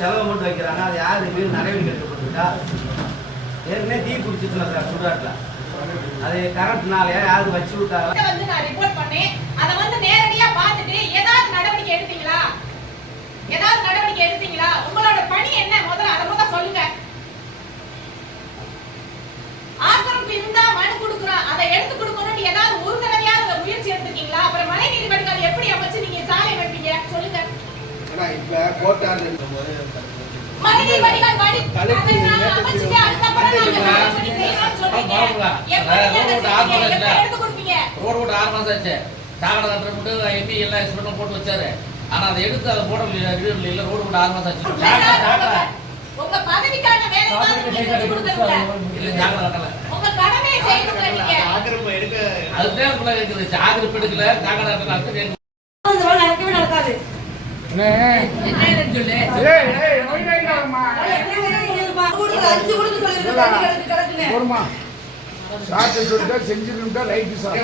செலவு மட்டும் வைக்கிறாங்க. அது யாரு மீது நடவடிக்கை எடுக்கப்பட்டிருக்கா? ஏற்கனவே தீ பிடிச்சிருக்கல சார் சுடுகாட்டில். அது கரண்ட்னாலயா யாருக்கு வச்சு விட்டாங்க? நான் ரிப்போர்ட் பண்ணேன். அதை நேரடியா பார்த்துட்டு ஏதாவது நடவடிக்கை எடுத்தீங்களா? உங்களோட பணி என்ன முதல்ல அதை முதல்ல சொல்லுங்க. ஆக்கிரமிப்பு இருந்தா மனு கொடுக்குறோம், அதை எடுத்து கொடுக்கணும்னு ஏதாவது ஒரு தடவையாவது முயற்சி எடுத்துக்கீங்களா? அப்புறம் மழை நீர் வடிகால் எப்படி அமைச்சு நீங்க சாலை வைப்பீங்க சொல்லுங்க. இப்ப கோட்டார் மழை நீர் வடிகால் அமைச்சுட்டு அதுக்கப்புறம் ரோடு 6 மாசம் ஆச்சு. சாகட கட்டுறது எம்பி எல்லாம் எக்ஸ்பெக்ட் போட்டு வச்சாரு. ஆனா அதை எடுத்து அதை போட இல்ல. ரோடு 6 மாசம் ஆச்சு. உங்க பதவிக்கான வேலை செஞ்சு கொடுக்கறதுல இல்ல சாகட கட்டல. உங்க கடமையை செய்யணும்ல நீங்க. ஆக்கிரமிப்பு எடுக்க அதுதான் உள்ள இருக்குது. ஆக்கிரமிப்பு எடுக்கல சாகட கட்டல. அது நடக்கவே நடக்காது. என்னன்னு சொல்லு. ஏய் நோய் நோய்டாமா. அஞ்சு கொடுத்து சொல்லிருக்காங்க. போடுமா. சாப்பிட்டு சொல்லிட்டா செஞ்சிருந்தா ரைட் சார்.